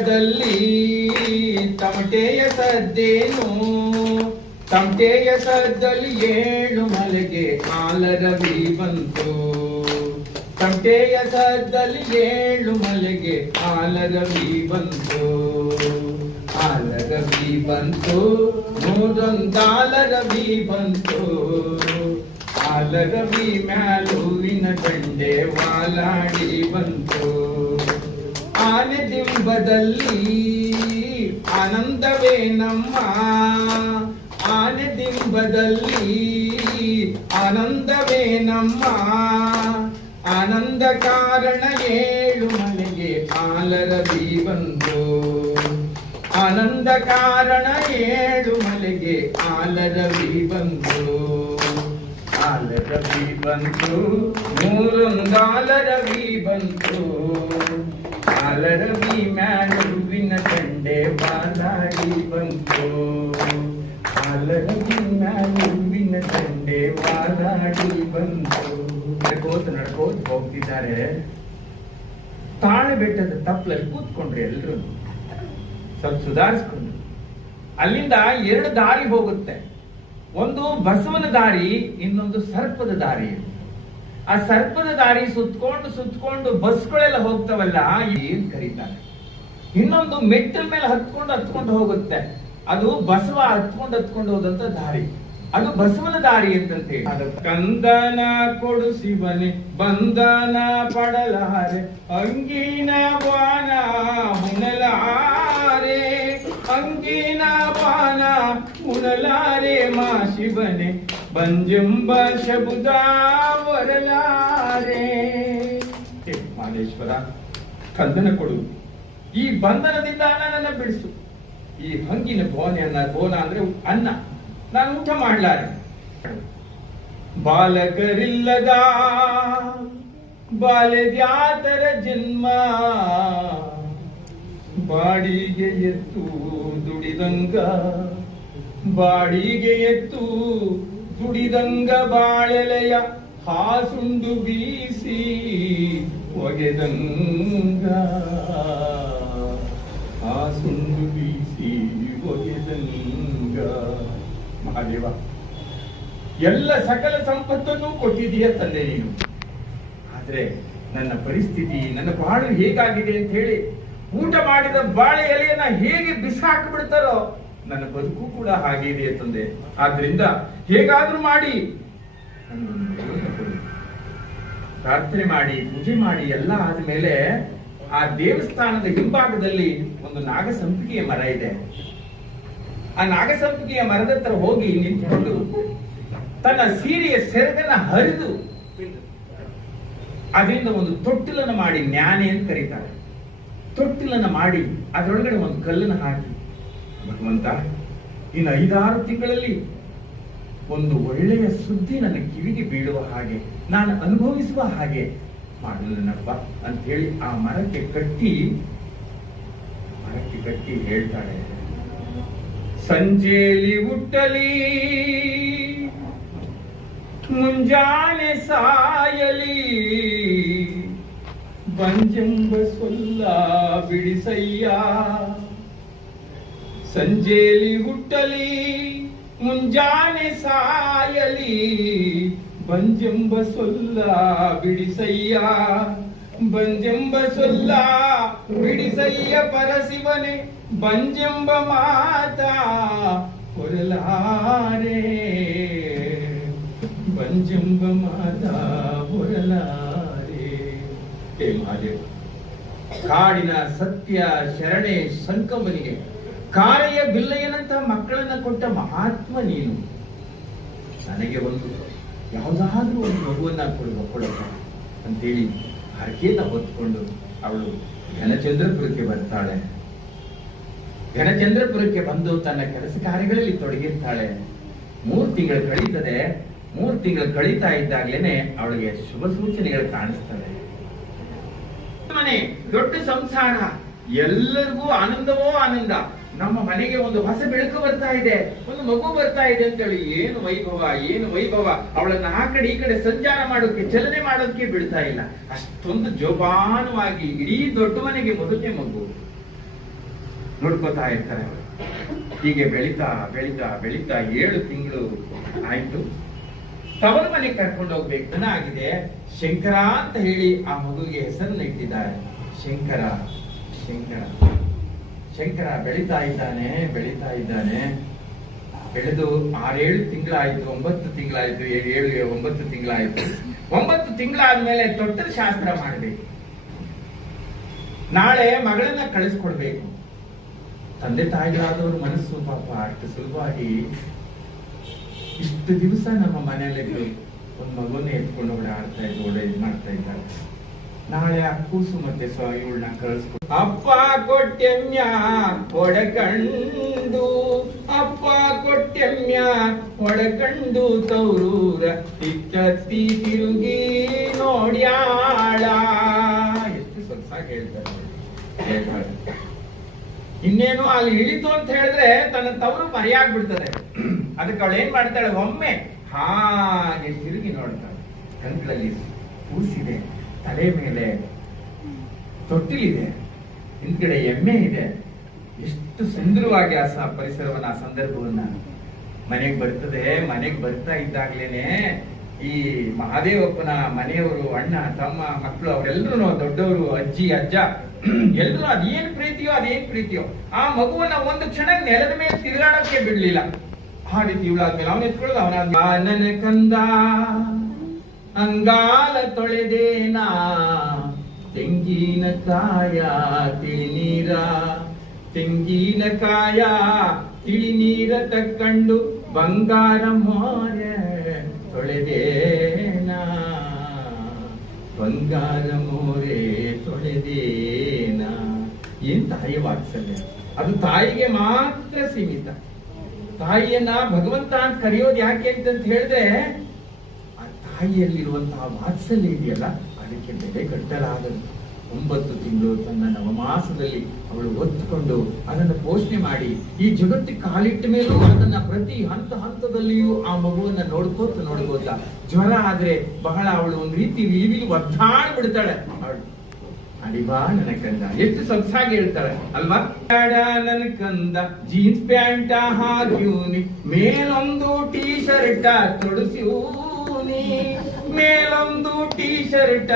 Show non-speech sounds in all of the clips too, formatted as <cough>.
ಬೆಟ್ಟದಲ್ಲಿ ತಮಟೆಯ ಸದ್ದೇನು? ತಮಟೆಯ ಸದ್ದಲ್ಲಿ ಏಳು ಮಲೆಗೆ ಕಾಲರವಿ ಬಂತು. ತಮಟೆಯ ಸದ್ದಲ್ಲಿ ಏಳು ಮಲೆಗೆ ಕಾಲರವಿ ಬಂತು. ಕಾಲರವಿ ಬಂತು ಮೂರೊಂದಾಲರವಿ ಬಂತು. ಕಾಲರವಿ ಮ್ಯಾಲುವಿನ ಬಂಡೆ ವಾಲಾಡಿ ಬಂತು. ದಿಂಬದಲ್ಲಿ ಆನಂದವೇ ನಮ್ಮ. ಆನೆ ದಿಂಬದಲ್ಲಿ ಆನಂದವೇ ನಮ್ಮ. ಆನಂದ ಕಾರಣ ಏಳು ಮನೆಗೆ ಆಲರವಿ ಬಂತು ಆನಂದ ಕಾರಣ ಏಳು ಮಲೆಗೆ ಆಲರವಿ ಬಂತು ಆಲರ ಬಂತು ಮೂರೊಂದಾಲರ ಬಂತು ಆಲರವಿ ಮ್ಯಾಲುವಿನ ದಂಡೆ ಬಾಲಾಡಿ ಬಂತು. ಮಲರ ಮ್ಯಾಲ ಹೂವಿನ ದಂಡೆ ಬಾಲಾಡಿ ಬಂತು. ನಡ್ಕೋತ ನಡ್ಕೋತ ಹೋಗ್ತಿದ್ದಾರೆ. ತಾಳೆ ಬೆಟ್ಟದ ತಪ್ಪಲಲ್ಲಿ ಕೂತ್ಕೊಂಡ್ರೆ ಎಲ್ರು. ಸ್ವಲ್ಪ ಸುಧಾರಿಸ್ಕೊಂಡು. ಅಲ್ಲಿಂದ ಎರಡು ದಾರಿ ಹೋಗುತ್ತೆ. ಒಂದು ಬಸವನ ದಾರಿ, ಇನ್ನೊಂದು ಸರ್ಪದ ದಾರಿ. ಆ ಸರ್ಪದ ದಾರಿ ಸುತ್ಕೊಂಡು ಸುತ್ಕೊಂಡು ಬಸ್ಗಳೆಲ್ಲ ಹೋಗ್ತಾವಲ್ಲ ಏನ್ ಕರೀತಾರೆ? ಇನ್ನೊಂದು ಮೆಟ್ಟಲ್ ಮೇಲೆ ಹತ್ಕೊಂಡು ಹತ್ಕೊಂಡು ಹೋಗುತ್ತೆ. ಅದು ಬಸವ ಹತ್ಕೊಂಡು ಹತ್ಕೊಂಡು ಹೋದಂತ ದಾರಿ. ಅದು ಬಸವನ ದಾರಿ ಅಂತಂತೆ. ಕಂದನ ಕೊಡು ಶಿವನೆ ಬಂಧನ ಪಡಲಾರೆ, ಅಂಗಿನ ಬಾನ ಹುಣಲಾರೆ ಅಂಗಿನ ಬಾನ ಹುಣಲಾರೆ ಮಾ ಶಿವನೆ. ಬಂಜೆಂಬ ಶಬುದ ವರಲಾರೆ. ಹೇ ಮಾದೇಶ್ವರ ಕಂದನ ಕೊಡು. ಈ ಬಂಧನದಿಂದ ನನ್ನನ್ನ ಬಿಡಿಸು. ಈ ಹಂಗಿನ ಬೋನೆ ಅನ್ನ ಬೋನ ಅಂದ್ರೆ ಅನ್ನ. ನಾನು ಊಟ ಮಾಡ್ಲಾರೆ. ಬಾಲಕರಿಲ್ಲದ ಬಾಲ್ಯದ್ಯಾತರ ಜನ್ಮ. ಬಾಡಿಗೆ ಎತ್ತು ದುಡಿದಂಗ. ಬಾಡಿಗೆ ಎತ್ತು ದುಡಿದಂಗ ಬಾಳೆಲೆಯ ಹಾಸುಂಡು ಬೀಸಿ ಒಗೆದಂಗ. ಹಾಸುಂಡು ಬೀಸಿ ಒಗೆದಂಗ. ಮಹಾದೇವ, ಎಲ್ಲ ಸಕಲ ಸಂಪತ್ತನ್ನು ಕೊಟ್ಟಿದೀಯ ತಂದೆ ನೀನು. ಆದ್ರೆ ನನ್ನ ಪರಿಸ್ಥಿತಿ, ನನ್ನ ಬಾಳು ಹೇಗಾಗಿದೆ ಅಂತ ಹೇಳಿ ಊಟ ಮಾಡಿದ ಬಾಳೆ ಎಲೆಯನ್ನ ಹೇಗೆ ಬಿಸಾಕಿ ಬಿಡ್ತಾರೋ ನನ್ನ ಬದುಕು ಕೂಡ ಹಾಗೆ ಇದೆ ತಂದೆ. ಆದ್ರಿಂದ ಹೇಗಾದ್ರೂ ಮಾಡಿ. ಪ್ರಾರ್ಥನೆ ಮಾಡಿ, ಪೂಜೆ ಮಾಡಿ, ಎಲ್ಲ ಆದ್ಮೇಲೆ ಆ ದೇವಸ್ಥಾನದ ಹಿಂಭಾಗದಲ್ಲಿ ಒಂದು ನಾಗಸಂಪಿಗೆಯ ಮರ ಇದೆ. ಆ ನಾಗಸಂಪಿಗೆಯ ಮರದ ಹತ್ರ ಹೋಗಿ ನಿಂತುಕೊಂಡು ತನ್ನ ಸೀರೆಯ ಸೆರಗನ್ನ ಹರಿದು ಅದರಿಂದ ಒಂದು ತೊಟ್ಟಿಲನ್ನು ಮಾಡಿ ಜ್ಞಾನೆ ಅಂತ ಕರೀತಾರೆ. ತೊಟ್ಟಿಲನ್ನು ಮಾಡಿ ಅದರೊಳಗಡೆ ಒಂದು ಕಲ್ಲನ್ನು ಹಾಕಿ ಭಗವಂತ, ಇನ್ನು ಐದಾರು ತಿಂಗಳಲ್ಲಿ ಒಂದು ಒಳ್ಳೆಯ ಸುದ್ದಿ ನನ್ನ ಕಿವಿಗೆ ಬೀಳುವ ಹಾಗೆ, ನಾನು ಅನುಭವಿಸುವ ಹಾಗೆ ಮಾಡಲು ನನ್ನಪ್ಪ ಅಂತ ಹೇಳಿ ಆ ಮರಕ್ಕೆ ಕಟ್ಟಿ ಮರಕ್ಕೆ ಕಟ್ಟಿ ಹೇಳ್ತಾಳೆ. ಸಂಜೆಯಲ್ಲಿ ಹುಟ್ಟಲಿ, ಮುಂಜಾನೆ ಸಾಯಲಿ, ಬಂಜೆಂಬ ಸೊಲ್ಲ ಬಿಡಿಸಯ್ಯ. ಸಂಜೆಲಿ ಹುಟ್ಟಲಿ, ಮುಂಜಾನೆ ಸಾಯಲಿ, ಬಂಜೆಂಬ ಸೊಲ್ಲ ಬಿಡಿಸಯ್ಯ, ಬಂಜೆಂಬ ಸೊಲ್ಲ ಬಿಡಿಸಯ್ಯ ಪರಶಿವನೆ ಬಂಜೆಂಬ ಮಾತಾ ಹೊರಲಾರೆ. ಬಂಜೆಂಬ ಮಾತಾ ಹೊರಲಾರೆ. ಹೇ ಮಹಾದೇವ, ಕಾಡಿನ ಸತ್ಯ ಶರಣೆ ಸಂಕಂಬನಿಗೆ ಕಾರೆಯ ಬಿಲ್ಲಯ್ಯನಂತಹ ಮಕ್ಕಳನ್ನ ಕೊಟ್ಟ ಮಹಾತ್ಮ ನೀನು. ನನಗೆ ಒಂದು ಯಾವುದಾದ್ರೂ ಒಂದು ಮಗುವನ್ನ ಕೊಡು ಕೊಡಪ್ಪ ಅಂತೇಳಿ ಹರಕೆಯನ್ನ ಹೊತ್ಕೊಂಡು ಅವಳು ಘನಚಂದ್ರಪುರಕ್ಕೆ ಬರ್ತಾಳೆ. ಘನಚಂದ್ರಪುರಕ್ಕೆ ಬಂದು ತನ್ನ ಕೆಲಸ ಕಾರ್ಯಗಳಲ್ಲಿ ತೊಡಗಿರ್ತಾಳೆ. ಮೂರು ತಿಂಗಳು ಕಳೀತದೆ. ಮೂರ್ ತಿಂಗಳು ಕಳೀತಾ ಇದ್ದಾಗ್ಲೇನೆ ಅವಳಿಗೆ ಶುಭ ಸೂಚನೆಗಳು ಕಾಣಿಸ್ತವೆ. ಮನೆ, ದೊಡ್ಡ ಸಂಸಾರ, ಎಲ್ಲರಿಗೂ ಆನಂದವೋ ಆನಂದ. ನಮ್ಮ ಮನೆಗೆ ಒಂದು ಹೊಸ ಬೆಳಕು ಬರ್ತಾ ಇದೆ. ಒಂದು ಮಗು ಬರ್ತಾ ಇದೆ ಅಂತೇಳಿ ಏನು ವೈಭವ ಏನು ವೈಭವ? ಅವಳನ್ನ ಆ ಕಡೆ ಈ ಕಡೆ ಸಂಚಾರ ಮಾಡೋಕೆ, ಚಲನೆ ಮಾಡೋದಕ್ಕೆ ಬಿಡ್ತಾ ಇಲ್ಲ. ಅಷ್ಟೊಂದು ಜೋಪಾನವಾಗಿ ಇಡೀ ದೊಡ್ಡ ಮನೆಗೆ ಮೊದಲನೇ ಮಗು. ನೋಡ್ಕೋತಾ ಇರ್ತಾರೆ ಅವರು. ಹೀಗೆ ಬೆಳೀತಾ ಬೆಳೀತಾ ಬೆಳೀತಾ ಏಳು ತಿಂಗಳು ಆಯ್ತು. ತವರ ಮನೆಗೆ ಕರ್ಕೊಂಡು ಹೋಗ್ಬೇಕು. ಆಗಿದೆ. ಶಂಕರ ಅಂತ ಹೇಳಿ ಆ ಮಗುವಿಗೆ ಹೆಸರನ್ನ ಇಟ್ಟಿದ್ದಾರೆ. ಶಂಕರ ಶಂಕರ. ಶಂಕರ ಬೆಳಿತಾ ಇದ್ದಾನೆ ಬೆಳಿತಾ ಇದ್ದಾನೆ. ಬೆಳೆದು ಆರೇಳು ತಿಂಗಳಾಯ್ತು, ಒಂಬತ್ತು ತಿಂಗಳಾಯ್ತು ಏಳು ಏಳು, ಒಂಬತ್ತು ತಿಂಗಳಾಯ್ತು. ಒಂಬತ್ತು ತಿಂಗಳಾದ್ಮೇಲೆ ತೊಟ್ಟದ ಶಾಸ್ತ್ರ ಮಾಡಬೇಕು. ನಾಳೆ ಮಗಳನ್ನ ಕಳಿಸ್ಕೊಡ್ಬೇಕು. ತಂದೆ ತಾಯಿಗಳಾದವ್ರ ಮನಸ್ಸು ಪಾಪ, ಅಷ್ಟು ಸುಲಭವಾಗಿ ಇಷ್ಟು ದಿವಸ ನಮ್ಮ ಮನೆಯಲ್ಲಿ ಒಂದು ಮಗುವನ್ನೇ ಎತ್ಕೊಂಡು ಓಡಾಡ್ತಾ ಇದ್ದು, ಒಳ್ಳೆ ಇದು ಮಾಡ್ತಾ ಇದ್ದಾರೆ ನಾಳೆ ಆ ಕೂಸು ಮತ್ತೆ ಇವಳನ್ನ ಕಳಿಸ್ಕೊ ಅಪ್ಪ ಕೊಟ್ಟೆಮ್ಯ ಒಡಕಂಡು ಅಪ್ಪ ಕೊಟ್ಟೆಮ್ಯ ಒಡಕಂಡು ತೌರೂರ ಇಕ್ಕತ್ತಿ ತಿರುಗಿ ನೋಡ್ಯಾಳ ಎಷ್ಟು ಸೊಸಾಗಿ ಹೇಳ್ತಾರೆ. ಇನ್ನೇನು ಅಲ್ಲಿ ಇಳಿತು ಅಂತ ಹೇಳಿದ್ರೆ ತನ್ನ ತವರು ಮರೆಯಾಗ್ಬಿಡ್ತದೆ. ಅದಕ್ಕೆ ಅವಳು ಏನ್ ಮಾಡ್ತಾಳೆ? ಒಮ್ಮೆ ಹಾಗೆ ತಿರುಗಿ ನೋಡ್ತಾಳೆ. ಕಣ್ಗಳಲ್ಲಿ ಕೂಸಿದೆ. ತಲೆ ಮೇಲೆ ತೊಟ್ಟಿಲಿದೆ, ಹಿಂದ್ಗಡೆ ಎಮ್ಮೆ ಇದೆ. ಎಷ್ಟು ಸುಂದರವಾಗಿ ಆ ಪರಿಸರವನ್ನ, ಆ ಸಂದರ್ಭವನ್ನ ಮನೆಗೆ ಬರ್ತದೆ. ಮನೆಗೆ ಬರ್ತಾ ಇದ್ದಾಗ್ಲೇನೆ ಈ ಮಹಾದೇವಪ್ಪನ ಮನೆಯವರು, ಅಣ್ಣ, ತಮ್ಮ ಮಕ್ಕಳು ಅವರೆಲ್ಲರೂ ದೊಡ್ಡವರು, ಅಜ್ಜಿ, ಅಜ್ಜ <clears throat> ಎಲ್ಲರೂ ಅದೇನ್ ಪ್ರೀತಿಯೋ ಅದೇನ್ ಪ್ರೀತಿಯೋ, ಆ ಮಗುವನ್ನ ಒಂದು ಕ್ಷಣ ನೆಲದ ಮೇಲೆ ತಿರುಗಾಡಕ್ಕೆ ಬಿಡ್ಲಿಲ್ಲ. ಆ ರೀತಿ ಇವಳಾದ್ಮೇಲೆ ಅವನ ಎತ್ಕೊಳ್ಳೋದು ಅವನ ಕಂದ ಅಂಗಾಲ ತೊಳೆದೇನಾ? ತೆಂಗಿನಕಾಯ ತಿಳಿನೀರ? ತೆಂಗಿನಕಾಯ ತಿಳಿನೀರ ತಕ್ಕಂಡು ಬಂಗಾರ ಮೋರೆ ತೊಳೆದೇನಾ? ಬಂಗಾರ ಮೋರೆ ತೊಳೆದೇನಾ? ಏನ್ ತಾಯಿ ವಾತ್ಸಲ್ಯ? ಅದು ತಾಯಿಗೆ ಮಾತ್ರ ಸೀಮಿತ. ತಾಯಿಯನ್ನ ಭಗವಂತ ಅಂತ ಕರೆಯೋದು ಯಾಕೆ ಅಂತ ಹೇಳಿದ್ರೆ ತಾಯಿಯಲ್ಲಿರುವಂತಹ ವಾತ್ಸಲ್ಯ ಇದೆಯಲ್ಲ, ಅದಕ್ಕೆ ಬೆಲೆ ಕಟ್ಟಲಾಗದು. ಒಂಬತ್ತು ತಿಂಗಳು ತನ್ನ ನವಮಾಸದಲ್ಲಿ ಅವಳು ಒತ್ತುಕೊಂಡು ಅದನ್ನು ಪೋಷಣೆ ಮಾಡಿ, ಈ ಜಗತ್ತಿಗೆ ಕಾಲಿಟ್ಟ ಮೇಲೂ ಅದನ್ನ ಪ್ರತಿ ಹಂತ ಹಂತದಲ್ಲಿಯೂ ಆ ಮಗುವನ್ನ ನೋಡ್ಕೋತ ನೋಡ್ಕೋತ, ಜ್ವರ ಆದ್ರೆ ಬಹಳ ಅವಳು ಒಂದು ರೀತಿ ವಿಲಿ ಒದ್ದಾಡಿ ಬಿಡ್ತಾಳೆ. ಅವಳು ಅಡಿಬಾ ನನ್ನ ಕಂದ. ಎಷ್ಟು ಸೊಗಸಾಗಿ ಹೇಳ್ತಾಳೆ ಅಲ್ವಾ? ಬೇಡ ನನ್ನ ಕಂದ, ಜೀನ್ಸ್ ಪ್ಯಾಂಟ ಹಾಕ್ಯೂನಿ ಮೇಲೊಂದು ಟೀ ಶರ್ಟ್ ತೊಡಸ್ಯೂನಿ ಮೇಲೊಂದು ಟೀ ಶರ್ಟ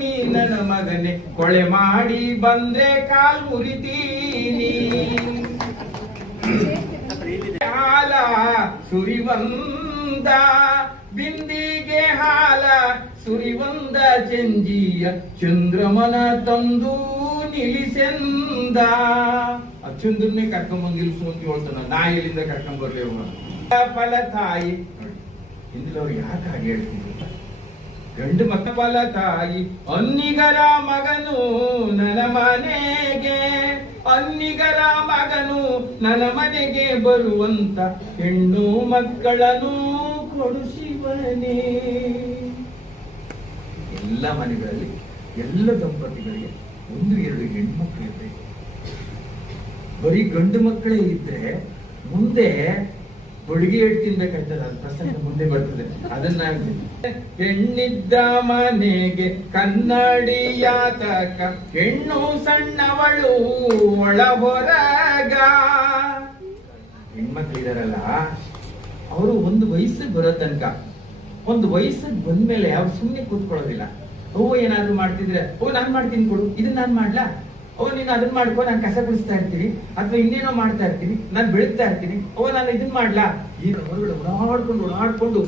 ನೀ ನನ್ನ ಮಗನೆ. ಕೊಳೆ ಮಾಡಿ ಬಂದ್ರೆ ಕಾಲ್ ಮುರಿತೀನಿ. ಹಾಲ ಸುರಿವಂದ ಬಿಂದಿಗೆ ಹಾಲ ಸುರಿವಂದ ಚಂಜಿಯ ಚಂದ್ರಮನ ತಂದು ನಿಲ್ಲಿಸೆಂದ. ಚಂದ್ರನೇ ಕರ್ಕೊಂಬಂದು ನಿಲ್ಸು ಅಂತ ಹೇಳ್ತಾನ. ನಾ ಎಲ್ಲಿಂದ ಕರ್ಕೊಂಡ್ ಬರ್ಲಿ ಫಲ ತಾಯಿ ಇಂದಿಲ್ಲ ಅವ್ರು ಯಾಕೆ ಹಾಗೆ ಹೇಳ್ತೀನಿ? ಗಂಡು ಮಕ್ಕ ಬಲ ತಾಯಿ, ಅನ್ನಿಗರ ಮಗನು ನನ್ನ ಮನೆಗೆ, ಅನ್ನಿಗರ ಮಗನು ನನ್ನ ಮನೆಗೆ ಬರುವಂತ ಹೆಣ್ಣು ಮಕ್ಕಳನ್ನು ಕೊಡಿಸಿವನೇ. ಎಲ್ಲ ಮನೆಗಳಲ್ಲಿ ಎಲ್ಲ ದಂಪತಿಗಳಿಗೆ ಒಂದು ಎರಡು ಹೆಣ್ಣು ಇರ್ಬೇಕು ಬರೀ ಗಂಡು ಮಕ್ಕಳೇ ಇದ್ರೆ ಮುಂದೆ ಬಡಿಗೆ ಹೇಳಿ ತಿನ್ಬೇಕಾಗ್ತದೆ ಅದು ಪ್ರಸಂಗ ಮುಂದೆ ಬರ್ತದೆ. ಅದನ್ನ ಹೆಣ್ಣಿದ್ದ ಮನೆಗೆ ಕನ್ನಡಿಯಾತಕ ಹೆಣ್ಣು ಸಣ್ಣವಳು ಒಳ ಹೊರಗ. ಹೆಣ್ಮಕ್ಳು ಇದಾರಲ್ಲ, ಅವರು ಒಂದು ವಯಸ್ಸಿಗೆ ಬರೋ ತನಕ, ಒಂದು ವಯಸ್ಸಿಗೆ ಬಂದ್ಮೇಲೆ ಅವ್ರು ಸುಮ್ಮನೆ ಕೂತ್ಕೊಳ್ಳೋದಿಲ್ಲ. ಓ, ಏನಾದ್ರು ಮಾಡ್ತಿದ್ರೆ, ಓ, ನಾನ್ ಮಾಡ್ತೀನಿ ಕೊಡು ಇದನ್ನ ನಾನ್ ಮಾಡ್ಲಾ? ಓ ನೀನು ಅದನ್ನ ಮಾಡ್ಕೋ, ನಾನು ಕಸ ಗುಡಿಸ್ತಾ ಇರ್ತೀನಿ, ಅಥವಾ ಇನ್ನೇನೋ ಮಾಡ್ತಾ ಇರ್ತೀನಿ, ನಾನು ಬೆಳಗ್ತಾ ಇರ್ತೀನಿ ಓ ನಾನು ಇದನ್ನ ಮಾಡ್ಲಾ? ಈಗ ಹೊರಗಡೆ ಓಡಾಡ್ಕೊಂಡು ಓಡಾಡ್ಕೊಂಡು,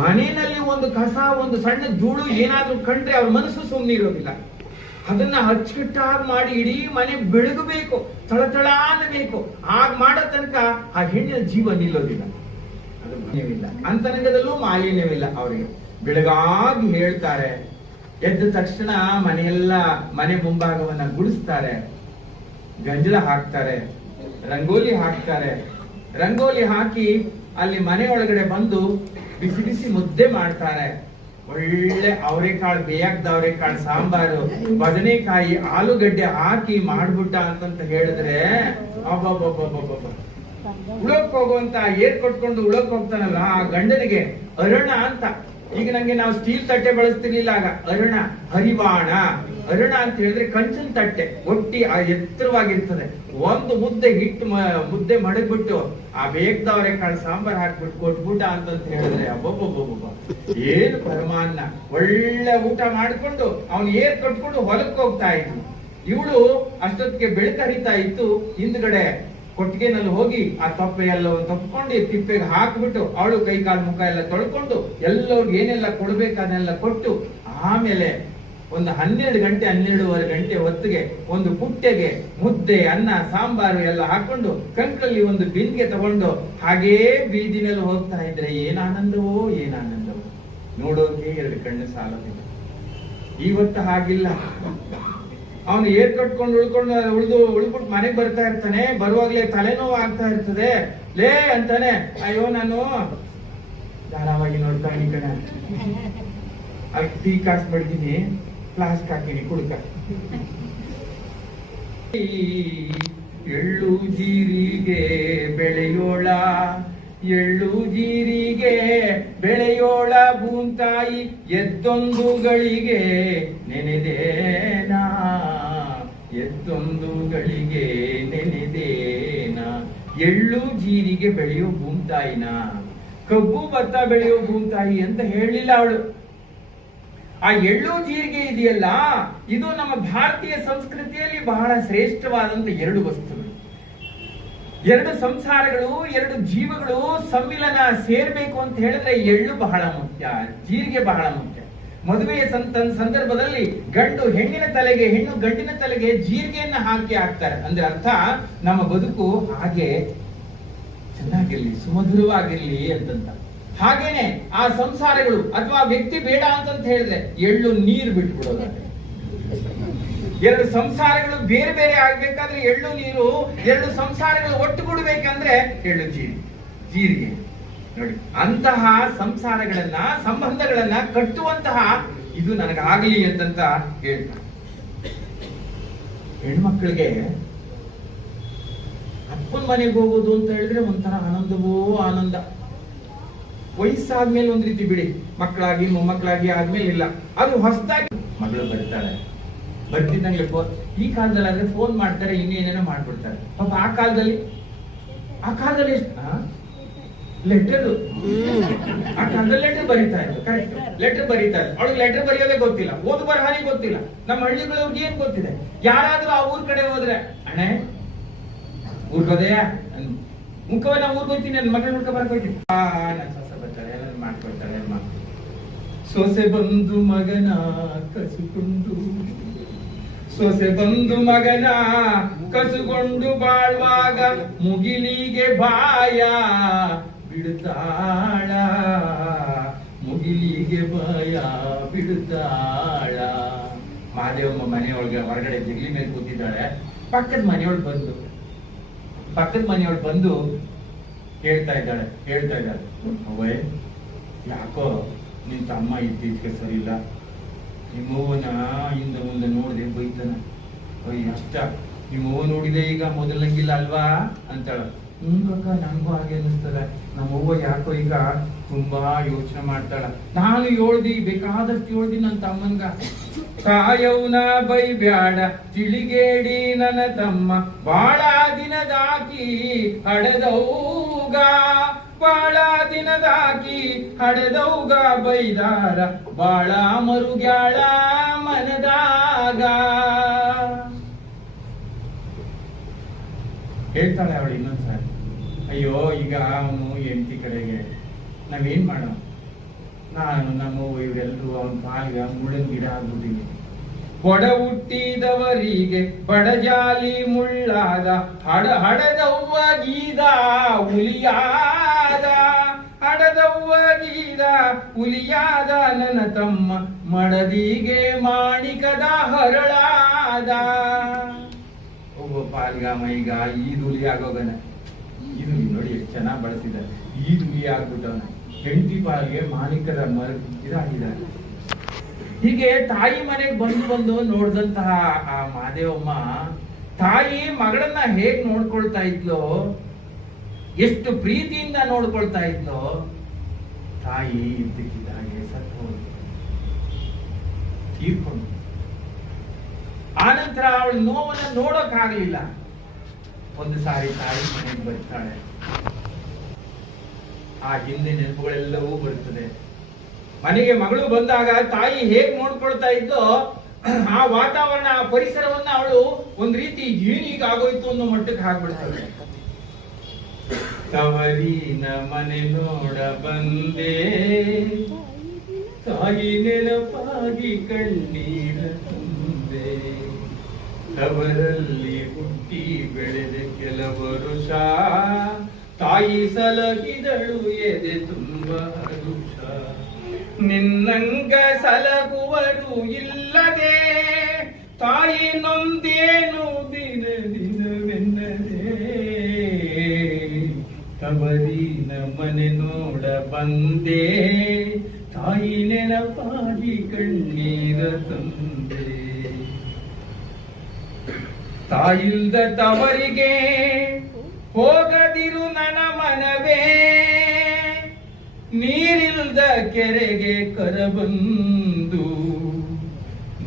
ಮನೆಯಲ್ಲಿ ಒಂದು ಕಸ, ಒಂದು ಸಣ್ಣ ಧೂಳು ಏನಾದ್ರೂ ಕಂಡ್ರೆ ಅವ್ರ ಮನಸ್ಸು ಸುಮ್ಮನೆ ಇರೋದಿಲ್ಲ. ಅದನ್ನ ಅಚ್ಚುಕಟ್ಟಾಗಿ ಮಾಡಿ ಇಡೀ ಮನೆ ಬೆಳಗಬೇಕು ತಳತಳ ಅನ್ನಬೇಕು ಆಗ ಮಾಡೋ ತನಕ ಆ ಹೆಣ್ಣಿನ ಜೀವ ನಿಲ್ಲೋದಿಲ್ಲ. ಅದು ಅಂತರಂಗದಲ್ಲೂ ಮಾಲಿನ್ಯವಿಲ್ಲ ಅವರಿಗೆ. ಬೆಳಗಾಗಿ ಹೇಳ್ತಾರೆ ಎದ್ದ ತಕ್ಷಣ ಮನೆಯೆಲ್ಲ ಮನೆ ಮುಂಭಾಗವನ್ನ ಗುಡಿಸ್ತಾರೆ. ಗಂಜಲ ಹಾಕ್ತಾರೆ. ರಂಗೋಲಿ ಹಾಕ್ತಾರೆ. ರಂಗೋಲಿ ಹಾಕಿ ಅಲ್ಲಿ ಮನೆ ಒಳಗಡೆ ಬಂದು ಬಿಸಿ ಬಿಸಿ ಮುದ್ದೆ ಮಾಡ್ತಾರೆ. ಒಳ್ಳೆ ಅವರೆಕಾಳು ಬೇಯಕ್ದ ಅವರೆಕಾಳು, ಸಾಂಬಾರು, ಬದನೆಕಾಯಿ, ಆಲೂಗಡ್ಡೆ ಹಾಕಿ ಮಾಡ್ಬಿಟ್ಟ ಅಂತಂತ ಹೇಳಿದ್ರೆ ಉಳಕ್ ಹೋಗುವಂತ ಏರ್ ಕೊಟ್ಕೊಂಡು ಉಳಕ್ ಹೋಗ್ತಾನಲ್ಲ ಆ ಗಂಡನಿಗೆ ಅರಣ ಅಂತ. ಈಗ ನಂಗೆ ನಾವು ಸ್ಟೀಲ್ ತಟ್ಟೆ ಬಳಸ್ತಿರ್ಲಿಲ್ಲ ಆಗ. ಅರುಣ, ಹರಿವಾಣ. ಅರುಣ ಅಂತ ಹೇಳಿದ್ರೆ ಕಂಚಿನ ತಟ್ಟೆ. ಒಟ್ಟಿ ಆ ಎತ್ತರವಾಗಿರ್ತದೆ. ಒಂದು ಮುದ್ದೆ ಹಿಟ್ಟು ಮುದ್ದೆ ಮಡಗ್ಬಿಟ್ಟು, ಆ ಬೇಕ್ದವರೆ ಕಾಳು ಸಾಂಬಾರ್ ಹಾಕ್ಬಿಟ್ಟು ಊಟ ಅಂತಂತ ಹೇಳಿದ್ರೆ, ಅಬ್ಬಬ್ಬಬ್ಬಬ್ಬ. ಏನು ಪರಮಾನ್ನ. ಒಳ್ಳೆ ಊಟ ಮಾಡ್ಕೊಂಡು, ಅವನು ಏರ್ ಕಟ್ಕೊಂಡು ಹೊಲಕ್ಕೆ ಹೋಗ್ತಾ ಇದ್ನು ಇವಳು ಅಷ್ಟೊತ್ತಿಗೆ ಬೆಳಕರಿತಾ ಇತ್ತು. ಹಿಂದ್ಗಡೆ ಕೊಟ್ಟಿಗೆನಲ್ಲಿ ಹೋಗಿ ಆ ತಪ್ಪೆ ಎಲ್ಲವನ್ನು ತಪ್ಪಿಕೊಂಡು ತಿಪ್ಪೆಗೆ ಹಾಕಿಬಿಟ್ಟು ಅವಳು ಕೈ ಕಾಲು ಮುಖ ಎಲ್ಲ ತೊಳ್ಕೊಂಡು ಎಲ್ಲವ್ರಿಗೆ ಏನೆಲ್ಲ ಕೊಡ್ಬೇಕನ್ನೆಲ್ಲ ಕೊಟ್ಟು ಆಮೇಲೆ ಒಂದು ಹನ್ನೆರಡು ಗಂಟೆ, ಹನ್ನೆರಡೂವರೆ ಗಂಟೆ ಹೊತ್ತಿಗೆ ಒಂದು ಪುಟ್ಟೆಗೆ ಮುದ್ದೆ, ಅನ್ನ, ಸಾಂಬಾರು ಎಲ್ಲ ಹಾಕೊಂಡು ಕಂಕಲ್ಲಿ ಒಂದು ಬಿಂದಿಗೆ ತಗೊಂಡು ಹಾಗೇ ಬೀದಿನಲ್ಲಿ ಹೋಗ್ತಾ ಇದ್ರೆ ಏನ್ ಆನಂದವೋ ಏನ್ ಆನಂದವೋ. ನೋಡೋಕೆ ಎರಡು ಕಣ್ಣು ಸಾಲದಿಲ್ಲ. ಇವತ್ತು ಹಾಗಿಲ್ಲ. ಅವನು ಏರ್ ಕಟ್ಕೊಂಡು ಉಳ್ಕೊಂಡು, ಉಳಿದು ಉಳ್ಕೊಂಡು ಮನೆಗೆ ಬರ್ತಾ ಇರ್ತಾನೆ, ಬರುವಾಗ್ಲೇ ತಲೆನೋವು ಆಗ್ತಾ ಇರ್ತದೆ. ಲೇ ಅಂತಾನೆ, ಅಯ್ಯೋ, ನಾನು ಧಾರಾವಾಗಿ ನೋಡ್ತಾ ಇದ್ದೀನಿ ಕಣ. ಅಲ್ಲಿ ಟೀ ಕಾಸ್ ಬಿಡ್ತೀನಿ ಫ್ಲಾಸ್ಕ್ ಹಾಕಿನಿ ಕುಡ್ಕ. ಎಳ್ಳು ಜೀರಿಗೆ ಬೆಳೆಯೋಳ ಎಳ್ಳು ಜೀರಿಗೆ ಬೆಳೆಯೋಳ ಭೂಂತಾಯಿ ಎದ್ದೊಂದುಗಳಿಗೆ ನೆನೆದೇನಾ? ಎದ್ದೊಂದುಗಳಿಗೆ ನೆನೆದೇನಾ? ಎಳ್ಳು ಜೀರಿಗೆ ಬೆಳೆಯೋ ಭೂಂತಾಯಿನ? ಕಬ್ಬು ಭತ್ತ ಬೆಳೆಯೋ ಭೂಂತಾಯಿ ಅಂತ ಹೇಳಲಿಲ್ಲ ಅವಳು. ಆ ಎಳ್ಳು ಜೀರಿಗೆ ಇದೆಯಲ್ಲ, ಇದು ನಮ್ಮ ಭಾರತೀಯ ಸಂಸ್ಕೃತಿಯಲ್ಲಿ ಬಹಳ ಶ್ರೇಷ್ಠವಾದಂತ ಎರಡು ವಸ್ತುಗಳು. ಎರಡು ಸಂಸಾರಗಳು, ಎರಡು ಜೀವಗಳು ಸಮ್ಮಿಲನ ಸೇರ್ಬೇಕು ಅಂತ ಹೇಳಿದ್ರೆ ಎಳ್ಳು ಬಹಳ ಮುಖ್ಯ, ಜೀರಿಗೆ ಬಹಳ ಮುಖ್ಯ. ಮದುವೆಯ ಸಂದರ್ಭದಲ್ಲಿ ಗಂಡು ಹೆಣ್ಣಿನ ತಲೆಗೆ, ಹೆಣ್ಣು ಗಂಡಿನ ತಲೆಗೆ ಜೀರಿಗೆಯನ್ನು ಹಾಕಿ ಹಾಕ್ತಾರೆ. ಅಂದ್ರೆ ಅರ್ಥ, ನಮ್ಮ ಬದುಕು ಹಾಗೆ ಚೆನ್ನಾಗಿರ್ಲಿ, ಸುಮಧುರವಾಗಿರ್ಲಿ ಅಂತಂತ. ಹಾಗೇನೆ ಆ ಸಂಸಾರಗಳು, ಅಥವಾ ವ್ಯಕ್ತಿ ಬೇಡ ಅಂತಂತ ಹೇಳಿದ್ರೆ ಎಳ್ಳು ನೀರು ಬಿಟ್ಬಿಡೋದು. ಎರಡು ಸಂಸಾರಗಳು ಬೇರೆ ಬೇರೆ ಆಗ್ಬೇಕಾದ್ರೆ ಎಳ್ಳು ನೀರು, ಎರಡು ಸಂಸಾರಗಳು ಒಟ್ಟುಗೂಡ್ಬೇಕಂದ್ರೆ ಎಳ್ಳು ಜೀರಿ, ಜೀರಿಗೆ. ನೋಡಿ, ಅಂತಹ ಸಂಸಾರಗಳನ್ನ, ಸಂಬಂಧಗಳನ್ನ ಕಟ್ಟುವಂತಹ ಇದು ನನಗಾಗಲಿ ಅಂತಂತ ಹೇಳ್ತಾರೆ. ಹೆಣ್ಮಕ್ಳಿಗೆ ಅಪ್ಪನ ಮನೆಗೆ ಹೋಗೋದು ಅಂತ ಹೇಳಿದ್ರೆ ಒಂಥರ ಆನಂದವೋ ಆನಂದ. ವಯಸ್ಸಾದ್ಮೇಲೆ ಒಂದ್ ರೀತಿ ಬಿಡಿ, ಮಕ್ಕಳಾಗಿ, ಮೊಮ್ಮಕ್ಕಳಾಗಿ ಆದ್ಮೇಲೆ ಇಲ್ಲ. ಅದು ಹೊಸದಾಗಿ ಮಗಳು ಬರ್ತಾಳೆ. ಬರ್ತಿದ್ದಂಗೆ ಫೋನ್ ಈ ಕಾಲದಲ್ಲಿ ಆದ್ರೆ ಫೋನ್ ಮಾಡ್ತಾರೆ ಇನ್ನೇನೇನೋ ಮಾಡ್ಬಿಡ್ತಾರೆ. ಪಾಪ ಆ ಕಾಲದಲ್ಲಿ? ಆ ಕಾಲದಲ್ಲಿ ಲೆಟರ್ ಆ? ಕಾಲದಲ್ಲಿ ಲೆಟರ್ ಬರೀತಾ ಇತ್ತು ಕರೆಕ್ಟ್ ಲೆಟರ್ ಬರೀತಾ ಇತ್ತು ಅವಳಿಗೆ ಲೆಟರ್ ಬರೆಯೋದೇ ಗೊತ್ತಿಲ್ಲ. ಓದು ಬರಹಾನಿ ಗೊತ್ತಿಲ್ಲ. ನಮ್ಮ ಹಳ್ಳಿಗಳವ್ರಿಗೆ ಏನ್ ಗೊತ್ತಿದೆ? ಯಾರಾದ್ರೂ ಆ ಊರ್ ಕಡೆ ಹೋದ್ರೆ, ಅಣ್ಣೆ ಊರ್ ಹೋದೆಯಾ ಮುಖವ ನಾ ಊರ್ಗ್ ಹೋಗ್ತೀನಿ ನನ್ನ ಮಗನ ಹುಡ್ಕ ಬರ್ಕೋತೀನಿ ಸೊಸೆ ಎಲ್ಲ ಮಾಡ್ಕೊಳ್ತಾರೆ ಸೊಸೆ ಬಂದು ಮಗನ ಕಸಿಕೊಂಡು ಸೊಸೆ ಬಂದು ಮಗನ ಕಸುಗೊಂಡು ಬಾಳ್ವಾಗ ಮುಗಿಲಿಗೆ ಬಾಯ ಬಿಡುತ್ತಾಳ. ಮುಗಿಲಿಗೆ ಬಾಯ ಬಿಡುತ್ತಾಳ. ಮಾದೇವಮ್ಮ ಮನೆಯೊಳಗೆ ಹೊರಗಡೆ ಜಿಗ್ಲಿ ಮೇಲೆ ಕೂತಿದ್ದಾಳೆ. ಪಕ್ಕದ ಮನೆಯೊಳಗೆ ಬಂದು, ಪಕ್ಕದ ಮನೆಯೊಳಗೆ ಬಂದು ಹೇಳ್ತಾ ಇದ್ದಾಳೆ ಹೇಳ್ತಾ ಇದ್ದಾಳೆ ಅವೇ ಯಾಕೋ ನಿನ್ ತಮ್ಮ ಇತ್ತೀಚೆಗೆ ಸರಿ ಇಲ್ಲ? ನಿಮ್ಮವ್ವನ ಹಿಂದೆ ಮುಂದೆ ನೋಡಿದೆ ಬೈತಾನ. ಅಯ್ಯ, ಅಷ್ಟ. ನಿಮ್ಮವ್ವ ನೋಡಿದೆ ಈಗ, ಮೊದಲಂಗಿಲ್ಲ ಅಲ್ವಾ? ಅಂತಾಳ. ಹ್ಮ್, ಅಕ್ಕ ನನಗೂ ಹಾಗೆ ಅನ್ನಿಸ್ತದೆ. ನಮ್ಮವ್ವ ಯಾಕೋ ಈಗ ತುಂಬಾ ಯೋಚನೆ ಮಾಡ್ತಾಳ. ನಾನು ಹೇಳ್ದಿ ಬೇಕಾದಷ್ಟು ಹೇಳ್ದಿ ನನ್ನ ತಮ್ಮನ್ಗ. ಕಾಯವ್ನಾ ಬೈ ಬ್ಯಾಡ, ತಿಳಿಗೇಡಿ ನನ್ನ ತಮ್ಮ. ಬಾಳ ದಿನದಾಕಿ ಹಡದೌಗ. ಬಾಳ ದಿನದಾಗಿ ಹಡೆದೌಗ ಬೈದಾರ, ಬಾಳ ಮರುಗ್ಯಾಳ ಮನದಾಗ. ಹೇಳ್ತಾಳೆ ಅವಳು ಇನ್ನೊಂದ್ಸಾರಿ ಅಯ್ಯೋ, ಈಗ ಅವನು ಹೆಂಡತಿ ಕಡೆಗೆ ನಾವೇನ್ ಮಾಡೋಣ? ನಾನು, ನಮ್ಮ ಇವರೆಲ್ಲರೂ ಅವನ ಕಾಲಿಗೆ ಮುಳ್ಳನ್ ಗಿಡ ಆಗ್ಬಿಟ್ಟಿವಿ ಒಡ ಹುಟ್ಟಿದವರಿಗೆ ಬಡಜಾಲಿ ಮುಳ್ಳಾದ, ಹಡ, ಹಡದವ್ವ ಗೀದ, ಹುಲಿಯಾದ. ಹಡದವ್ವ ಗೀದ, ಹುಲಿಯಾದ, ನನ್ನ ತಮ್ಮ ಮಡದಿಗೆ ಮಾಣಿಕದ ಹರಳಾದ. ಒಬ್ಬ ಪಾಲ್ಗ ಮೈಗ ಈ ದುಲಿ ಆಗೋಗನ? ಇದು ನೋಡಿ ಎಷ್ಟು ಚೆನ್ನಾಗಿ ಬಳಸಿದ್ದಾರೆ. ಈ ದುಲಿ ಆಗ್ಬಿಟ್ಟವನ. ಹೆಂಡತಿ ಪಾಲ್ಗೆ ಮಾಣಿಕದ ಮರ ಇದಾಗಿದ್ದಾರೆ. ಹೀಗೆ ತಾಯಿ ಮನೆಗೆ ಬಂದು ಬಂದು ನೋಡಿದಂತಹ ಆ ಮಾದೇವಮ್ಮ ತಾಯಿ ಮಗಳನ್ನ ಹೇಗ್ ನೋಡ್ಕೊಳ್ತಾ ಇದ್ಲೋ, ಎಷ್ಟು ಪ್ರೀತಿಯಿಂದ ನೋಡ್ಕೊಳ್ತಾ ಇದ್ಲೋ, ತಾಯಿ ಇದ್ದಕ್ಕಿದ್ದಾಗೆ ಸತ್ತು. ತೀರ್ಕೊಂಡು ಆನಂತರ ಅವಳ ನೋವನ್ನ ನೋಡಕ್ ಆಗ್ಲಿಲ್ಲ ಒಂದು ಸಾರಿ ತಾಯಿ ಮನೆಗೆ ಬರ್ತಾಳೆ. ಆ ಹಿಂದೆ ನೆನಪುಗಳೆಲ್ಲವೂ ಬರುತ್ತದೆ. ಮನೆಗೆ ಮಗಳು ಬಂದಾಗ ತಾಯಿ ಹೇಗ್ ನೋಡ್ಕೊಳ್ತಾ ಇದ್ದೋ ಆ ವಾತಾವರಣ, ಆ ಪರಿಸರವನ್ನ ಅವಳು ಒಂದ್ ರೀತಿ ಜೀಣಿಗೆ ಆಗೋಯ್ತು ಅನ್ನೋ ಮಟ್ಟಕ್ಕೆ ಹಾಕ್ಬಿಡ್ತಾಳೆ ತವರಿನ ಮನೆ ನೋಡ ಬಂದೆ. ತಾಯಿ ನೆನಪಾಗಿ ಕಣ್ಣೀರ ತಂದೆ ತವರಲ್ಲಿ ಹುಟ್ಟಿ ಬೆಳೆದ ಕೆಲವರು ಸಾ ತಾಯಿ ಸಲಗಿದಳು ಎದೆ ತುಂಬ ಹರುಷ. ನಿನ್ನಂಗ ಸಲಗುವರು ಇಲ್ಲದೆ ತಾಯಿ ನೊಂದೇನು ದಿನ ದಿನವೆನ್ನದೆ? ತವರಿನ ಮನೆ ನೋಡ ಬಂದೆ, ತಾಯಿ ನೆನಪಾಗಿ ಕಣ್ಣೀರ ತಂದೆ. ತಾಯಿಲ್ದ ತವರಿಗೆ ಹೋಗದಿರು ನನ್ನ ಮನವೇ. ನೀರಿಲ್ದ ಕೆರೆಗೆ ಕರಬಂದು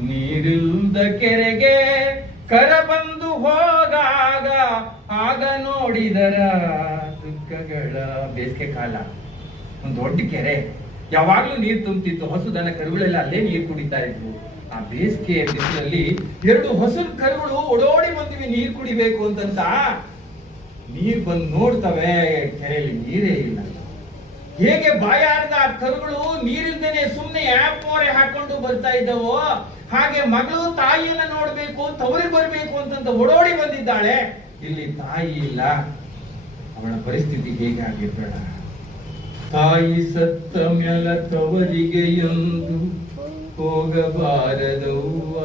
ನೀರಿಲ್ದ ಕೆರೆಗೆ ಕರಬಂದು ಹೋಗಾಗ, ಆಗ ನೋಡಿದರ ದುಃಖಗಳ ಬೇಸಿಗೆ ಕಾಲ. ಒಂದು ದೊಡ್ಡ ಕೆರೆ. ಯಾವಾಗ್ಲೂ ನೀರು ತುಂಬುತ್ತಿತ್ತು ಹಸು ದನ ಕರುಗಳೆಲ್ಲ ಅಲ್ಲೇ ನೀರು ಕುಡಿತಾ ಇದ್ವು. ಆ ಬೇಸಿಗೆ ಬಿಸಿಲಲ್ಲಿ ಎರಡು ಹಸು ಕರುಗಳು ಓಡೋಡಿ ಬಂದಿವಿ. ನೀರು ಕುಡಿಬೇಕು ಅಂತಂತ ನೀರ್ ಬಂದು ನೋಡ್ತವೆ. ಕೆರೆಯಲ್ಲಿ ನೀರೇ ಇಲ್ಲ. ಹೇಗೆ ಬಾಯಾರದ ಆ ಕರುಗಳು ನೀರಿಂದನೆ ಸುಮ್ಮನೆ ಆಪ್ ಮೋರೆ ಹಾಕೊಂಡು ಬರ್ತಾ ಇದ್ದವೋ, ಹಾಗೆ ಮಗಳು ತಾಯಿಯನ್ನ ನೋಡ್ಬೇಕು ತವರಿ ಬರ್ಬೇಕು ಅಂತಂತ ಓಡೋಡಿ ಬಂದಿದ್ದಾಳೆ. ಇಲ್ಲಿ ತಾಯಿ ಇಲ್ಲ. ಅವಳ ಪರಿಸ್ಥಿತಿ ಹೇಗೆ ಆಗಿರ್ಬೇಡ ತಾಯಿ ಸತ್ತ ಮೇಲ ತವರಿಗೆ ಎಂದು ಹೋಗಬಾರದವ್ವ.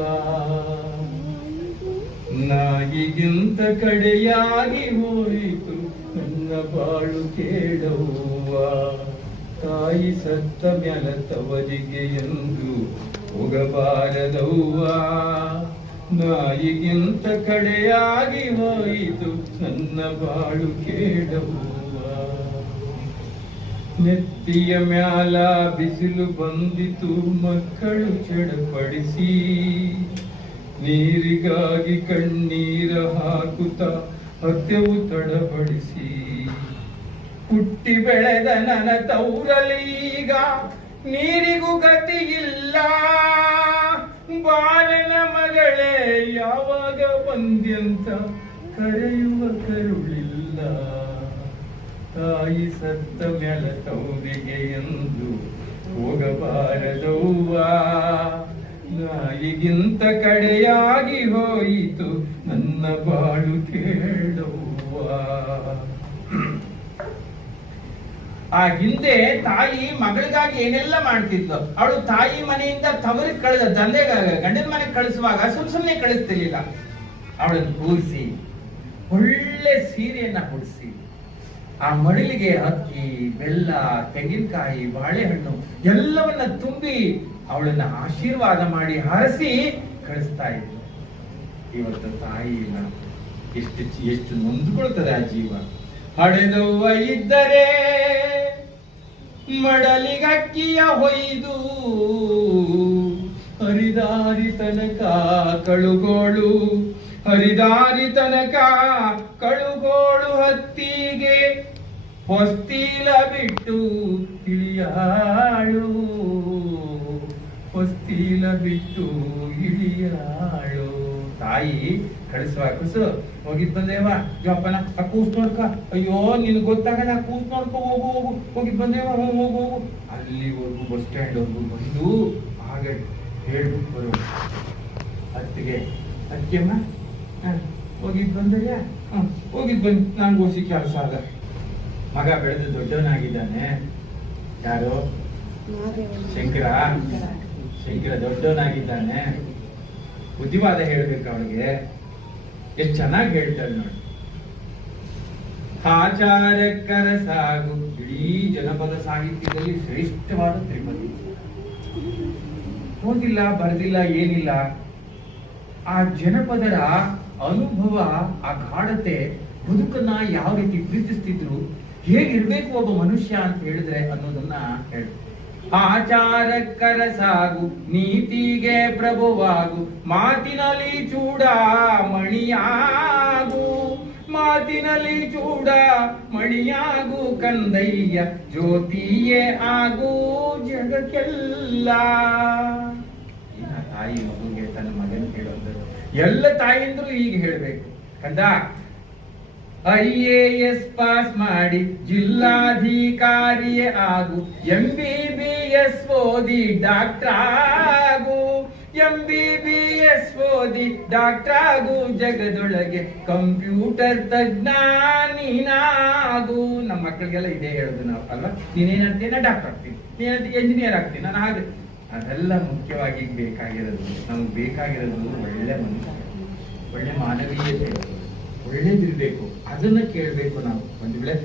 ನಾಯಿಗಿಂತ ಕಡೆಯಾಗಿ ಹೋಯಿತು, ನನ್ನ ಬಾಳು ಕೇಳವ್ವ. ತಾಯಿ ಸತ್ತ ಮ್ಯಾಲ ತವರಿಗೆ ಎಂದು ಹೋಗಬಾರದವ್ವ. ನಾಯಿಗಿಂತ ಕಡೆಯಾಗಿ ಹೋಯಿತು ನನ್ನ ಬಾಳು ಕೇಳವ್ವ. ನೆತ್ತಿಯ ಮ್ಯಾಲ ಬಿಸಿಲು ಬಂದಿತು, ಮಕ್ಕಳು ಚಡಪಡಿಸಿ. ನೀರಿಗಾಗಿ ಕಣ್ಣೀರ ಹಾಕುತ್ತ ಹತ್ಯವು ತಡಬಡಿಸಿ ಹುಟ್ಟಿ ಬೆಳೆದ ನನ್ನ ತೌರಲೀಗ. ನೀರಿಗೂ ಗತಿ ಇಲ್ಲ ಬಾಲನ ಮಗಳೇ, ಯಾವಾಗ ಬಂದ್ಯಂತ ಕರೆಯುವ ಕರುಳಿಲ್ಲ. ತಾಯಿ ಸತ್ತ ಮೆಲ ತೌರಿಗೆ ಎಂದು ಹೋಗಬಾರದವ್ವ. ನಾಯಿಗಿಂತ ಕಡೆಯಾಗಿ ಹೋಯಿತು ನನ್ನ ಬಾಳು ಕೇಳವ್ವ ಆ ಹಿಂದೆ ತಾಯಿ ಮಗಳಿಗಾಗಿ ಏನೆಲ್ಲ ಮಾಡ್ತಿದ್ಲು? ಅವಳು ತಾಯಿ ಮನೆಯಿಂದ ತವರಿಗೆ ಕಳೆದ ತಂದೆ ಗಂಡನ ಮನೆಗೆ ಕಳಿಸುವಾಗ ಸುಮ್ ಸುಮ್ಮನೆ ಕಳಿಸ್ತಿರ್ಲಿಲ್ಲ. ಅವಳನ್ನು ಕೂರಿಸಿ, ಒಳ್ಳೆ ಸೀರೆಯನ್ನ ಕೊಡಿಸಿ ಆ ಮಡಿಲಿಗೆ ಅಕ್ಕಿ ಬೆಲ್ಲ, ತೆಂಗಿನಕಾಯಿ, ಬಾಳೆಹಣ್ಣು ಎಲ್ಲವನ್ನ ತುಂಬಿ ಅವಳನ್ನ ಆಶೀರ್ವಾದ ಮಾಡಿ ಹರಸಿ ಕಳಿಸ್ತಾ ಇದ್ಲು. ಇವತ್ತು ತಾಯಿ ಇಲ್ಲ. ಎಷ್ಟು ಎಷ್ಟು ನೊಂದ್ಕೊಳ್ತದೆ ಆ ಜೀವ. ಹಡೆದವ್ವ ಇದ್ದರೆ ಮಡಲಿಗಕ್ಕಿಯ ಹೊಯ್ದು ಹರಿದಾರಿ ತನಕ ಕಳುಗೋಳು. ಹರಿದಾರಿ ತನಕ ಕಳುಗೋಳು ಹತ್ತಿಗೆ ಹೊಸ್ತೀಲ ಬಿಟ್ಟು ಇಳಿಯಾಳು. ಹೊಸ್ತೀಲ ಬಿಟ್ಟು ಇಳಿಯಾಳು. ತಾಯಿ ಕಳಿಸುವ ಕುಸು. ಹೋಗಿದ್ ಬಂದೇವ ಜೋಪನ ಆ ಕೂಸ್ ನೋಡ್ಕ. ಅಯ್ಯೋ ನಿನ್ ಗೊತ್ತಾಗಲ್ಲ ಕೂಸ್ ನೋಡ್ಕೊ ಹೋಗು ಹೋಗು. ಹೋಗಿದ್ ಬಂದೇವ ಹೋಗು ಹೋಗು ಹೋಗು ಅಲ್ಲಿವರೆಗೂ ಬಸ್ ಸ್ಟ್ಯಾಂಡ್ ವರ್ಗು ಬಂದು ಹಾಗೆ ಹೇಳ್ಬಿಟ್ಟು ಬರು ಅತ್ತಿಗೆ ಅತ್ತಿಗೆಮ್ಮ ಹೋಗಿದ್ ಬಂದಯ್ಯ ಹ್ಮ್ ಹೋಗಿದ್ ಬಂದ್ ನಾನು ಗೋಸಿ ಕೆಲಸ ಅದ. ಮಗ ಬೆಳೆದು ದೊಡ್ಡವನಾಗಿದ್ದಾನೆ. ಯಾರು? ಶಂಕರ. ಶಂಕರ ದೊಡ್ಡವನಾಗಿದ್ದಾನೆ. ಬುದ್ಧಿವಾದ ಹೇಳ್ಬೇಕು ಅವಳಿಗೆ. ಎಷ್ಟು ಚೆನ್ನಾಗಿ ಹೇಳ್ತಾರೆ ನೋಡಿ. ಆಚಾರಕ್ಕರ ಸಾಗು, ಇಡೀ ಜನಪದ ಸಾಹಿತ್ಯದಲ್ಲಿ ಶ್ರೇಷ್ಠವಾದ ತ್ರಿಪದಿ. ಓದಿಲ್ಲ, ಬರೆದಿಲ್ಲ, ಏನಿಲ್ಲ. ಆ ಜನಪದರ ಅನುಭವ, ಆ ಗಾಢತೆ, ಬದುಕನ್ನ ಯಾವ ರೀತಿ ಪ್ರೀತಿಸ್ತಿದ್ರು, ಹೇಗಿರ್ಬೇಕು ಒಬ್ಬ ಮನುಷ್ಯ ಅಂತ ಹೇಳಿದ್ರೆ ಅನ್ನೋದನ್ನ ಹೇಳು ಆಚಾರಕ್ಕರ ಸಾಗು ನೀತಿಗೆ ಪ್ರಭುವಾಗು, ಮಾತಿನಲ್ಲಿ ಚೂಡ ಮಣಿಯಾಗು ಮಾತಿನಲ್ಲಿ ಚೂಡ ಮಣಿಯಾಗು ಕಂದಯ್ಯ, ಜ್ಯೋತಿಯೇ ಆಗು ಜಗಕ್ಕೆಲ್ಲ. ತಾಯಿ ಮಗುಗೆ ತನ್ನ ಮಗನ್ ಹೇಳೋದು ಎಲ್ಲ ತಾಯಿಂದ್ರು ಈಗ ಹೇಳ್ಬೇಕು. ಕಂದ? ಐ ಎ ಎಸ್ ಪಾಸ್ ಮಾಡಿ ಜಿಲ್ಲಾಧಿಕಾರಿಯೇ ಆಗು. ಎಂ ಬಿ ಬಿ ಎಸ್ ಓದಿ ಡಾಕ್ಟರ್ ಆಗು ಎಂ ಬಿ ಎಸ್ ಓದಿ ಡಾಕ್ಟರ್ ಆಗು ಜಗದೊಳಗೆ ಕಂಪ್ಯೂಟರ್ ತಜ್ಞ ನೀನಾಗು ನಮ್ಮ ಮಕ್ಕಳಿಗೆಲ್ಲ ಇದೇ ಹೇಳುದು ನಾವು, ಅಲ್ವಾ? ನೀನೇನಂತೀನ ಡಾಕ್ಟರ್ ಆಗ್ತೀನಿ. ನೀನಂತ ಎಂಜಿನಿಯರ್ ಆಗ್ತೀನಿ. ನಾನು ಹಾಗೆ. ಅದೆಲ್ಲ ಮುಖ್ಯವಾಗಿ ಬೇಕಾಗಿರೋದು. ನಮ್ಗೆ ಬೇಕಾಗಿರೋದು ಒಳ್ಳೆ ಮನುಷ್ಯ ಒಳ್ಳೆ ಮಾನವೀಯತೆ. ಒಳ್ಳೇದಿರ್ಬೇಕು, ಅದನ್ನ ಕೇಳಬೇಕು ನಾವು. ಒಂದು ವೇಳೆ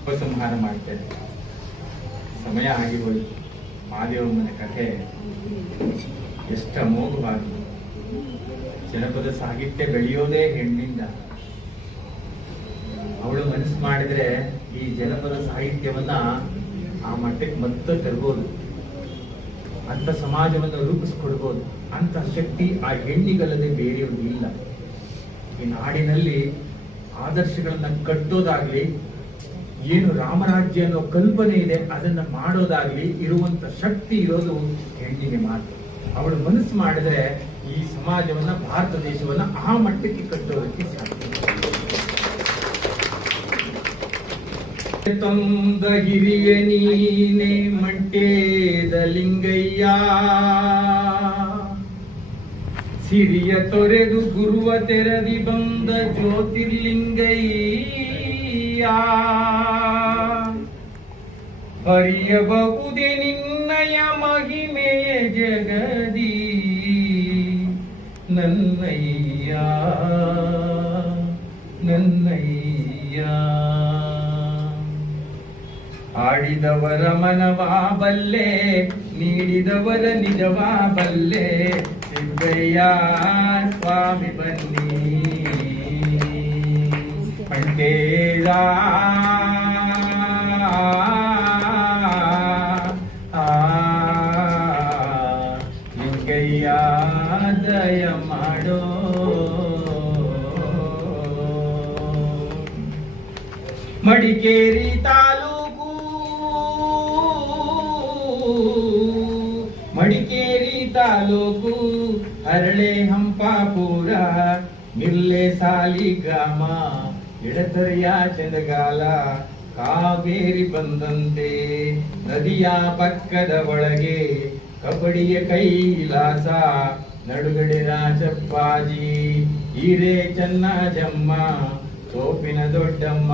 ಉಪಸಂಹಾರ ಮಾಡ್ತೇವೆ. ಸಮಯ ಆಗಿ ಹೋಯ್ತು ಮಹಾದೇವಮ್ಮನ ಕಥೆ. ಎಷ್ಟು ಅಮೋಘವಾಗಿ ಜನಪದ ಸಾಹಿತ್ಯ ಬೆಳೆಯೋದೇ ಹೆಣ್ಣಿಂದ. ಅವಳು ಮನಸ್ಸು ಮಾಡಿದ್ರೆ ಈ ಜನಪದ ಸಾಹಿತ್ಯವನ್ನ ಆ ಮಟ್ಟಕ್ಕೆ ಮತ್ತೆ ತರ್ಬೋದು. ಅಂತ ಸಮಾಜವನ್ನು ರೂಪಿಸ್ಕೊಡ್ಬೋದು. ಅಂತ ಶಕ್ತಿ ಆ ಹೆಣ್ಣಿಗಲ್ಲದೆ ಇಲ್ಲ ಈ ನಾಡಿನಲ್ಲಿ ಆದರ್ಶಗಳನ್ನ ಕಟ್ಟೋದಾಗ್ಲಿ, ಏನು ರಾಮರಾಜ್ಯ ಅನ್ನೋ ಕಲ್ಪನೆ ಇದೆ, ಅದನ್ನ ಮಾಡೋದಾಗ್ಲಿ ಇರುವಂತ ಶಕ್ತಿ ಇರೋದು ಹೆಣ್ಣಿಗೆ ಮಾತ್ರ. ಅವಳು ಮನಸ್ಸು ಮಾಡಿದ್ರೆ ಈ ಸಮಾಜವನ್ನ, ಭಾರತ ದೇಶವನ್ನ ಆ ಮಟ್ಟಕ್ಕೆ ಕಟ್ಟೋದಕ್ಕೆ ಸಾಧ್ಯ. ತಂದ ಹಿರಿಯ ನೀನೆ ಮಂಟೇದ ಲಿಂಗಯ್ಯ. ಸಿರಿಯ ತೊರೆದು ಗುರುವ ತೆರದಿ ಬಂದ ಜ್ಯೋತಿರ್ಲಿಂಗಯ್ಯ. ಹರಿಯಬಹುದೇ ನಿನ್ನಯ ಮಹಿಮೆಯ ಜಗದಿ. ನನ್ನಯ್ಯ ನನ್ನಯ್ಯ. ಆಡಿದವರ ಮನವಾ ಬಲ್ಲೆ ನೀಡಿದವರ ನಿಜವಾ ಬಲ್ಲೆ. ಸಿದ್ದಯ್ಯ ಸ್ವಾಮಿ ಬನ್ನಿ. ಲಿಂಗಯ್ಯ ದಯ ಮಾಡೋ. ಮಡಿಕೇರಿ ತಾಲೂಕು ತಾಲೂಕು ಅರಳೆ ಹಂಪಾಪುರ ಸಾಲಿ ಗ್ರಾಮ, ಎಡತರಿಯ ಚಂದಗಾಲ ಕಾವೇರಿ ಬಂದಂತೆ, ನದಿಯ ಪಕ್ಕದ ಒಳಗೆ ಕಬಡಿಯ ಕೈಲಾಸ ನಡುಗಡೆ ರಾಜಪ್ಪಾಜಿ, ಹಿರೇ ಚನ್ನಜಮ್ಮ ಸೋಪಿನ ದೊಡ್ಡಮ್ಮ,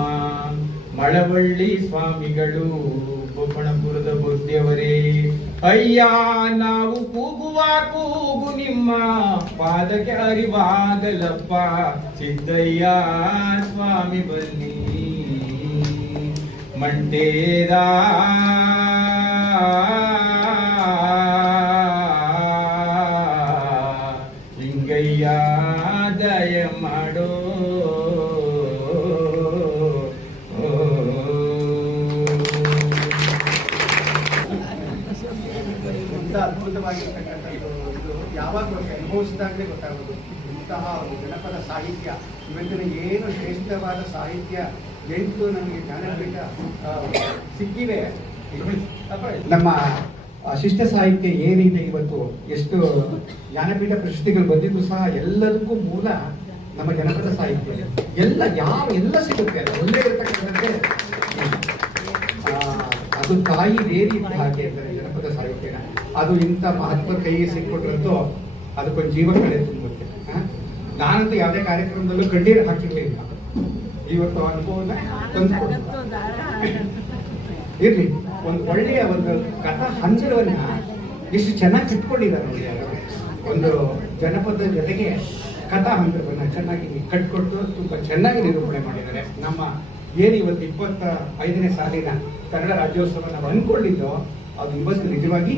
ಮಳವಳ್ಳಿ ಸ್ವಾಮಿಗಳು ಗೋಪಣಪುರದ ಬುದ್ಧಿಯವರೇ. ಅಯ್ಯ ನಾವು ಕೂಗುವ ಕೂಗು ನಿಮ್ಮ ಪಾದಕ್ಕೆ ಅರಿವಾಗಲಪ್ಪ. ಸಿದ್ದಯ್ಯ ಸ್ವಾಮಿ ಬನ್ನಿ. ಮಂಟೇದ. ಅನುಭವಿಸಿದಾಗಲೇ ಗೊತ್ತಾಗೋದು. ಇಂತಹ ಒಂದು ಜನಪದ ಸಾಹಿತ್ಯ ಇವತ್ತಿನ ಏನು ಶ್ರೇಷ್ಠವಾದ ಸಾಹಿತ್ಯ ಎಂಟು ನಮಗೆ ಜ್ಞಾನಪೀಠ ಸಿಕ್ಕಿವೆ ನಮ್ಮ ಶಿಷ್ಟ ಸಾಹಿತ್ಯ ಏನಿದೆ ಇವತ್ತು, ಎಷ್ಟು ಜ್ಞಾನಪೀಠ ಪ್ರಶಸ್ತಿಗಳು ಬಂದಿದ್ರು ಸಹ ಎಲ್ಲದಕ್ಕೂ ಮೂಲ ನಮ್ಮ ಜನಪದ ಸಾಹಿತ್ಯ. ಎಲ್ಲ ಯಾವ ಎಲ್ಲ ಸಿಗುತ್ತೆ ಒಂದೇ ಇರತಕ್ಕಂಥದ್ದೇ. ಅದು ತಾಯಿ ಬೇರಿ ಇದ್ದ ಹಾಗೆ ಅಂದರೆ ಜನಪದ ಸಾಹಿತ್ಯನ. ಅದು ಇಂಥ ಮಹತ್ವ ಕೈಗೆ ಸಿಕ್ಕೊಟ್ರಂತೂ ಅದಕ್ಕೊಂದು ಜೀವ ಕಡೆ ತುಂಬುತ್ತೆ? ನಾನಂತೂ ಯಾವುದೇ ಕಾರ್ಯಕ್ರಮದಲ್ಲೂ ಕಣ್ಣೀರು ಹಾಕಿರ್ಲಿಲ್ಲ ಇವತ್ತು ಅನುಭವನ. ಇರ್ಲಿ, ಒಂದು ಒಳ್ಳೆಯ ಒಂದು ಕಥಾ ಹಂಚಲವನ್ನ ಇಷ್ಟು ಚೆನ್ನಾಗಿ ಇಟ್ಕೊಂಡಿದ್ದಾರೆ. ಒಂದು ಜನಪದ ಜೊತೆಗೆ ಕಥಾ ಹಂತವನ್ನ ಚೆನ್ನಾಗಿ ಕಟ್ಕೊಟ್ಟು ತುಂಬಾ ಚೆನ್ನಾಗಿ ನಿರೂಪಣೆ ಮಾಡಿದ್ದಾರೆ ನಮ್ಮ ಏನು ಇವತ್ತು ಇಪ್ಪತ್ತ ಐದನೇ ಸಾಲಿನ ಕನ್ನಡ ರಾಜ್ಯೋತ್ಸವ ನಾವು ಅನ್ಕೊಂಡಿದ್ದೋ ಅದು ಇವತ್ತು ನಿಜವಾಗಿ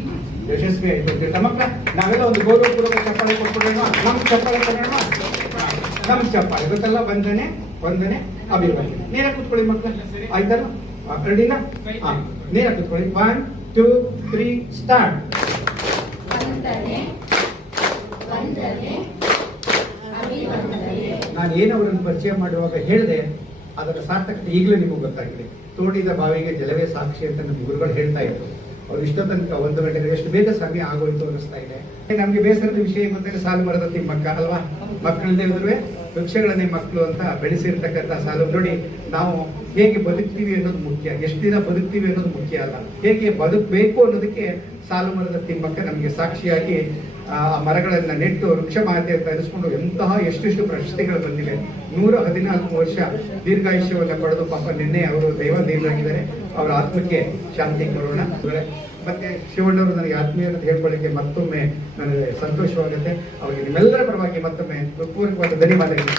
ಯಶಸ್ವಿ ಆಯ್ತು. ಮಕ್ಕಳ ನಾವೆಲ್ಲ ಒಂದು ಗೌರವಪೂರ್ವಕ ಚಪ್ಪಾಳೆ ಕೊಟ್ಬಿಡೋಣ. ನಮ್ ಚಪ್ಪಾಳೆ ಕೊಡೋಣ. ನಮ್ ಚಪ್ಪಾಳೆ. ಇವತ್ತೆಲ್ಲ ವಂದನೆ ವಂದನೆ ಅಭಿಮಾನಿ ನೇರ ಕೂತ್ಕೊಳ್ಳಿ ಮಕ್ಕಳ. ಆಯ್ತಲ್ಲ? ರೆಡಿನಾ ಹಾ ನೇರ ಕೂತ್ಕೊಳ್ಳಿ. ಒನ್ ಟೂ ತ್ರೀ ಸ್ಟಾರ್ಟ್ ನಾನು ಏನು ಅವರನ್ನು ಪರಿಚಯ ಮಾಡುವಾಗ ಹೇಳಿದೆ ಅದರ ಸಾರ್ಥಕತೆ ಈಗಲೂ ನಿಮಗೆ ಗೊತ್ತಾಗಿದೆ. ತೋಡಿದ ಬಾವಿಗೆ ಜಲವೇ ಸಾಕ್ಷಿ ಅಂತ ನಮ್ಮ ಗುರುಗಳು ಹೇಳ್ತಾ ಇದ್ರು. ಅವ್ರು ಇಷ್ಟೋ ಒಂದು ಗಂಟೆಗೆ ಎಷ್ಟು ಬೇಗ ಸಮಯ ಆಗೋಯ್ತು ಅನ್ನಿಸ್ತಾ ಇದೆ. ನಮ್ಗೆ ಬೇಸರದ ವಿಷಯ ಗೊತ್ತಿಲ್ಲ ಸಾಲು ಮರದ ತಿಮ್ಮಕ್ಕ ಅಲ್ವಾ? ಮಕ್ಕಳದೇ ಇದ್ರೆ ವೃಕ್ಷಗಳನ್ನೇ ಮಕ್ಕಳು ಅಂತ ಬೆಳೆಸಿರ್ತಕ್ಕಂಥ ಸಾಲು. ನೋಡಿ, ನಾವು ಹೇಗೆ ಬದುಕ್ತೀವಿ ಅನ್ನೋದು ಮುಖ್ಯ. ಎಷ್ಟು ದಿನ ಬದುಕ್ತೀವಿ ಅನ್ನೋದು ಮುಖ್ಯ ಅಲ್ಲ. ಹೇಗೆ ಬದುಕಬೇಕು ಅನ್ನೋದಕ್ಕೆ ಸಾಲು ಮರದ ತಿಮ್ಮಕ್ಕ ನಮಗೆ ಸಾಕ್ಷಿಯಾಗಿ, ಆ ಮರಗಳನ್ನ ನೆಟ್ಟು ವೃಕ್ಷ ಮಾತೆ ಅಂತ ಅನಿಸ್ಕೊಂಡು ಎಂತಹ ಎಷ್ಟೆಷ್ಟು ಪ್ರಶಸ್ತಿಗಳು ಬಂದಿವೆ. ನೂರ ಹದಿನಾಲ್ಕು ವರ್ಷ ದೀರ್ಘಾಯುಷ್ಯವನ್ನು ಪಡೆದು ಪಾಪ ನಿನ್ನೆ ಅವರು ದೈವ ನೀರಾಗಿದ್ದಾರೆ ಅವರ ಆತ್ಮಕ್ಕೆ ಶಾಂತಿ ಕೊಡೋಣ ಮತ್ತೆ ಶಿವಣ್ಣವರು ನನಗೆ ಆತ್ಮೀಯ ಅಂತ ಹೇಳ್ಕೊಳ್ಳಿಕ್ಕೆ ಮತ್ತೊಮ್ಮೆ ನನಗೆ ಸಂತೋಷವಾಗುತ್ತೆ. ಅವರಿಗೆ ನಿಮ್ಮೆಲ್ಲರ ಪರವಾಗಿ ಮತ್ತೊಮ್ಮೆ ಪೂರ್ವಕವಾದ ಧನ್ಯವಾದಗಳು.